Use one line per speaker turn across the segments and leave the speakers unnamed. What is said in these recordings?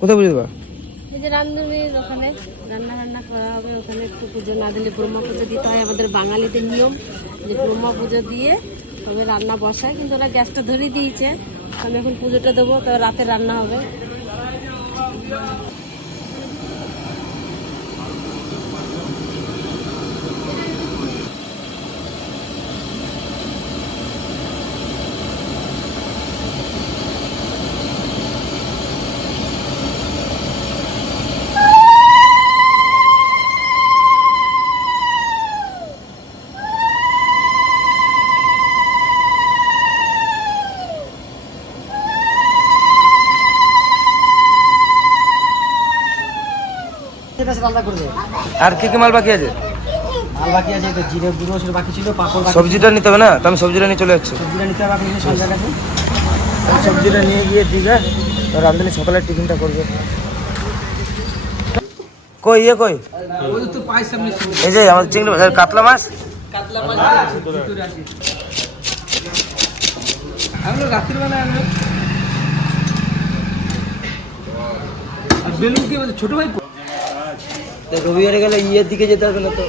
কোথায় পুজো দেবা?
যে ওখানে রান্না করা হবে, ওখানে একটু পুজো না দিলে পুজো দিতে হয়। আমাদের বাঙালিদের নিয়ম যে পুজো দিয়ে তবে রান্না বসায়, কিন্তু ওরা গ্যাসটা ধরিয়ে দিয়েছে। আমি এখন পুজোটা দেবো তবে রাতে রান্না হবে।
আর কি কি মাল বাকি আছে?
মাল বাকি আছে তো জিরে গুঁড়ো সেটা বাকি ছিল পাঁপড়
সবজিটা নিতে হবে না? তো আমি সবজিটা নিয়ে চলে যাচ্ছি।
সবজিটা নিতে হবে আপনি সন্ধ্যার কাছে
সবজিটা নিয়ে গিয়ে দিবে রামদানি সকালের টিফিনটা করবে। কই ইয়ে কই? এই যে আমাদের চিংড়ি মাছ কাতলা মাছ?
কাতলা মাছ আমরা রাত্রিবেলা বেলুন কি ছোট ভাই
রবিবারে গেলে ইয়ের দিকে যেতে হবে না তো?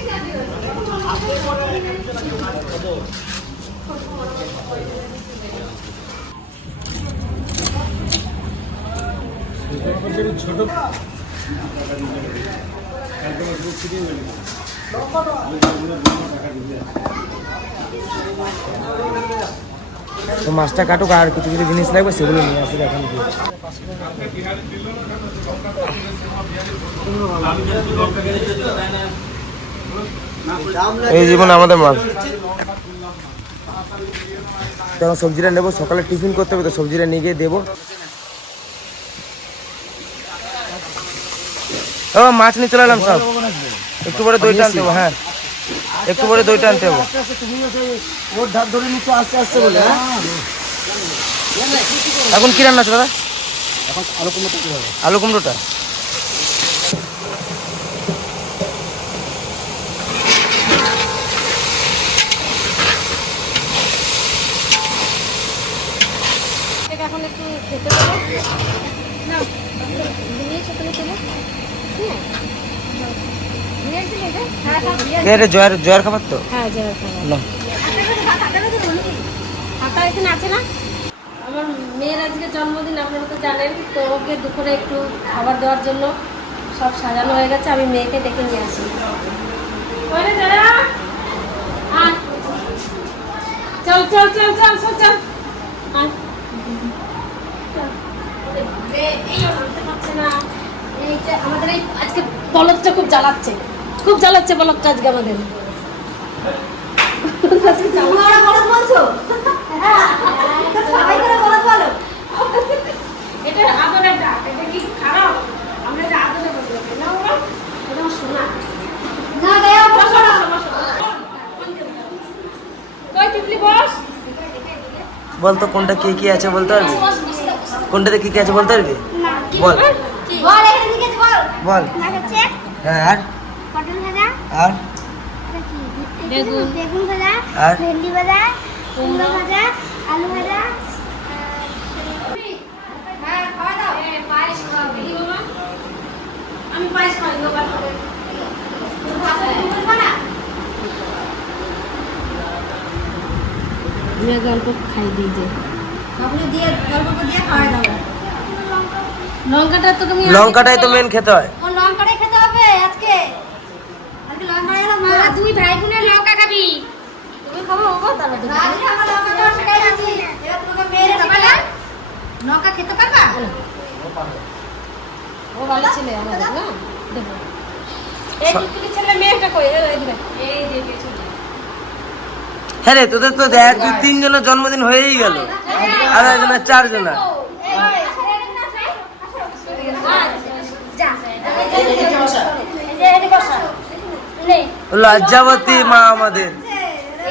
তো মাছটা কাটুক আর কিছু কিছু জিনিস লাগবে সেগুলো নিয়ে আসবে এখন এই জীবন আমাদের মাল তখন সবজিটা নেব সকালে টিফিন করতে হবে তো সবজিটা নিয়ে গিয়ে দেবো। ও মাছ নিয়ে চলে এলাম সব। একটু পরে দইটা আনতে হবে হ্যাঁ। একটু পরে দইটা আনতে হবে।
ওর ধার ধরে নিচ্ছে আস্তে আস্তে বলে হ্যাঁ?
এখন কি রান্না আছে দাদা?
এখন
আলু কুমড়োটা
এটাকে এখন একটু খেতে দেবো। না এটা হ্যাঁ হ্যাঁ
জয়ের জয়ের খাবার তো
হ্যাঁ যারা খাবার আমার মেয়ের আজকে জন্মদিন আপনারা তো জানেন তো ওকে দুপুরে একটু খাবার দেওয়ার জন্য সব সাজানো হয়ে গেছে আমি মেয়েকে ডেকে নিয়ে আসি। চল চল চল চল চল চল আমাদের এই আজকে বলদটা খুব জ্বালাচ্ছে খুব জ্বালাচ্ছে বলদটা আজকে আমাদের। বস
বলতো কোনটা কি কি আছে বলতে পারবি। কোনটাতে কি কি আছে বলতে পারবি বল। বল? হ্যাঁ আর? আর?
বেগুন।
বেগুন ভাজা
আর?
ভেন্ডি ভাজা কুমড়ো ভাজা আলু ভাজা
পায়েস। আমি খাই লঙ্কাটা তো তুমি
লঙ্কাটাই তো মেন খেতে হয়।
ও লঙ্কাটাই খেতে হবে আজকে? আজকে লঙ্কা এলো মা
তুই ভাই বোনের লঙ্কা খাবি তুমি খাব বাবা তাহলে
আজকে আমার লঙ্কা খাওয়া শিখাই দিচ্ছি এবার তোমাকে মেরে শিখাই লঙ্কা খেতে পারবা
ও ভালো ছেলে আমাদের না দেখো এই টুকটুকি ছেলে মেয়েটা কই এই এই এই দেখে
হ্যাঁ রে তোদের তো এক দুই তিনজনের জন্মদিন হয়েই গেল। আর একজনের চারজনের। লজ্জাবতী মা আমাদের।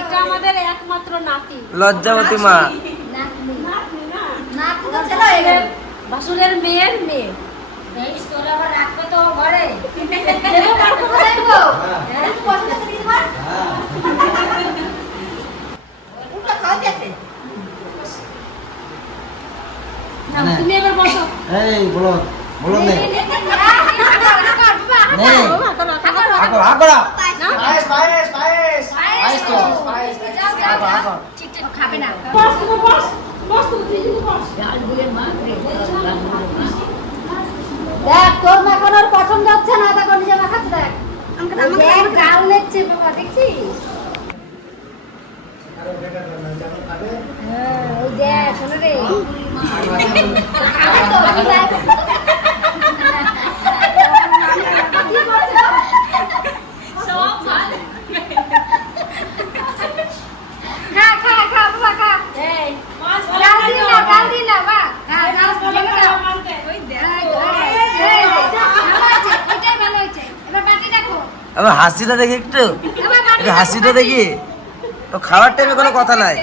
এটা আমাদের একমাত্র নাতি।
লজ্জাবতী মা।
বাসুরের মেয়ের মেয়ে। রাখবে তো ঘরে দেবো বার করে দেখব না, তুমি এবার বসো
এই বলো বলুন নেই নেই
ঠাকুর
আগর আগর পায়েস পায়েস পায়েস পায়েস তো পায়েস আগর আগর
খাবে না দেখ তোর মাখানোর পছন্দ হচ্ছে না দেখো নিজে মাখাচ্ছে দেখ। গাল বাবা দেখছিস হ্যাঁ, ওই দেখ শোনো রে খাবে তো, কি দেখ? কি করছ? খা, খা, খা, বাবা, খা।
মাছ
গাল
ভালো
দিই না, গাল দিই না, বাবা। খা, গাল
ভালো
দিই না।
মাছ দে
এই তো, এই তো, ভালো হয়েছে, এটাই ভালো হয়েছে। এবার বাটি
আবার হাসিটা দেখি একটু। একটু হাসিটা দেখি। তো খাওয়ার টাইমে কোনো কথা নাই।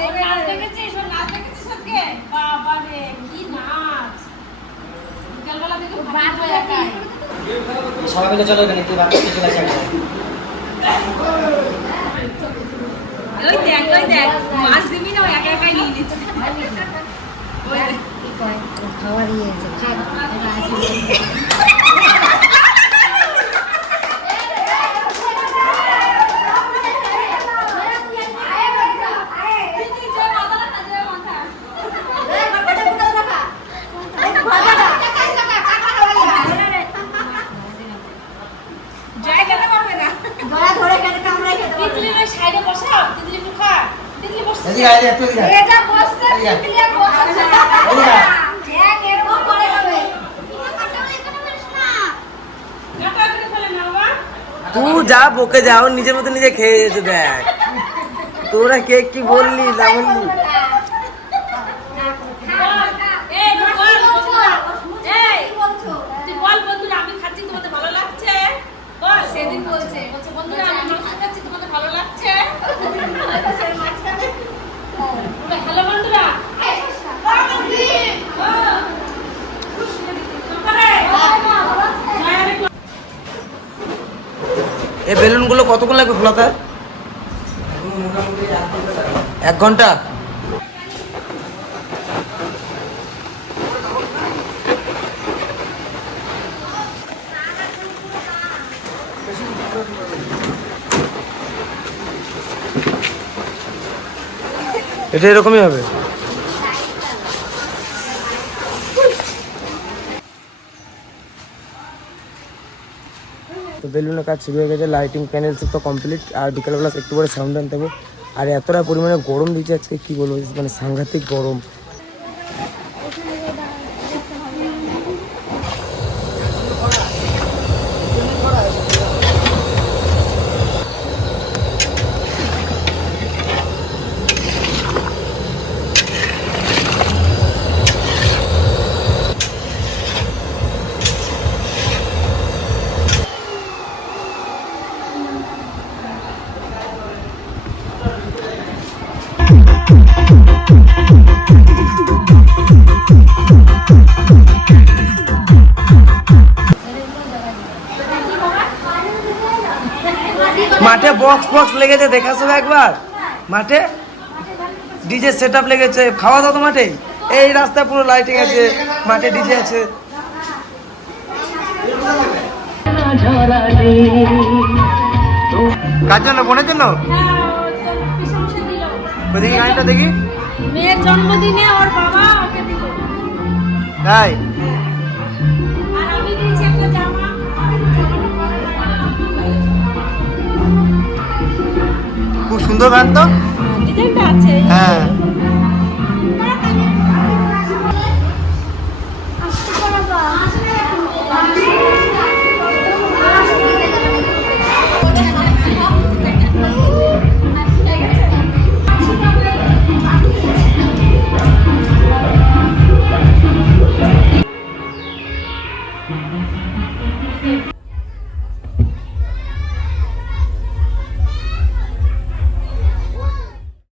সবাই মিলে
খাওয়ার ইয়ে আছে, খা, এবার আসি।
জয় খেতে পারবে না
গলা ধরে খেতে কামড়াই খেতে পারবে।
তিতলি ওই সাইডে বসাও তিতলি একটু খা তিতলি বসছে
এদিকে আয় এদিকে।
এটা এরকম করে হবে।
তুই যা বকে যাও নিজের মতো নিজে খেয়ে যেতে দেখ। তোরা কে কি বললি না বললি
এই বল বন্ধুরা এই
কি বলছো?
তুই বল বন্ধুরা আমি খাচ্ছি তোমাদের ভালো লাগছে বল সেদিন বলছে বলছে বন্ধুরা আমি মাছ খাচ্ছি তোমাদের ভালো লাগছে বলে, হ্যালো বন্ধুরা
এই বেলুনগুলো কতক্ষণ লাগবে খোলাতে? এক ঘণ্টা? এটা এরকমই হবে। বেলুনের কাজ শুরু হয়ে গেছে লাইটিং প্যানেল সব তো কমপ্লিট আর বিকালবেলা একটু করে সাউন্ড আনতে হবে। আর এতটা পরিমাণে গরম দিচ্ছে আজকে, কী বলব মানে সাংঘাতিক গরম। বক্স বক্স লেগেছে দেখাছো একবার? মাঠে? ডিজে সেট আপ লেগেছে খাওয়া দাওয়া তো মাঠে? এই রাস্তায় পুরো লাইটিং আছে মাঠে ডিজে আছে। কার জন্য বোনের জন্য?
হ্যাঁ
ওদিকে গাড়িটা দেখি।
মেয়ের জন্মদিনে ওর বাবা ওকে দিল।
তাই? সুন্দর গান তো
আছে।
হ্যাঁ।